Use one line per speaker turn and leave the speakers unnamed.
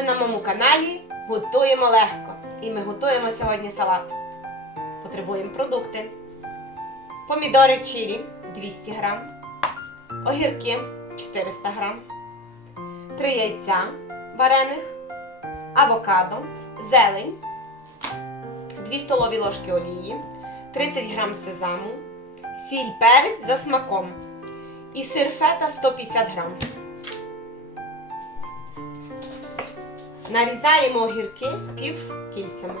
ви на моєму каналі Готуємо легко. І ми готуємо сьогодні салат. Потребуємо продукти. Помідори чирі 200 грам, огірки 400 грам, 3 яйця варених, авокадо, зелень, 2 столові ложки олії, 30 грам сезаму, сіль перець за смаком і сир фета 150 грам. Нарізаємо огірки пів кільцями.